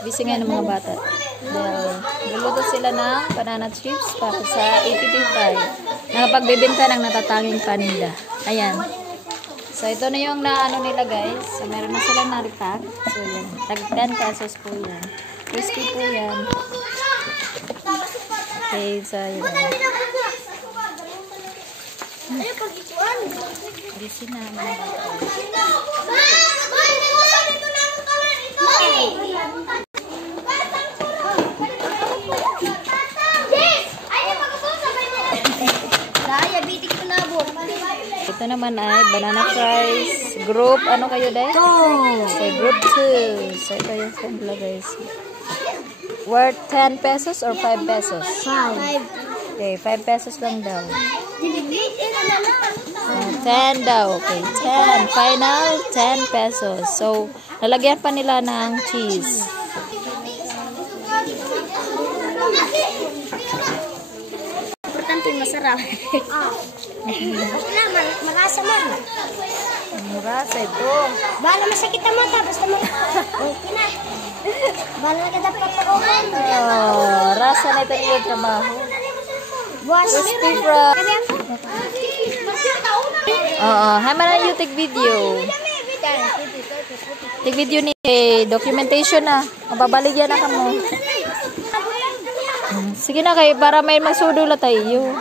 Busy ngayon ng mga bata. Luluto sila ng banana chips para sa APP5. Nakapagbibenta ng natatanging paninda. Ayan. So, ito na yung naano nila guys. So, meron na silang na-repack. So, yan. Tag 10 pesos po yan. Crispy po yan. Okay, so, yun. Busy na mga bata. Ito naman ay banana fries. Group, ano kayo dahil? 2. So, group 2. So, ito yung sandla guys. Worth 10 pesos or 5 pesos? 5. Okay, 5 pesos lang daw. 10 daw. Okay, 10. Final, 10 pesos. So, lalagyan pa nila ng cheese. Importante masarap. Marasa man. Marasa ito. Bala masakit ang mata. Basta mo. Okay na. Bala na dapat pag-uman. Oh, rasa na ito yung trabaho. Crispy fries. Hay man you take video. Take video ni documentation na. Mababaligyan na ka mo. Sige na kayo para may masudula tayo.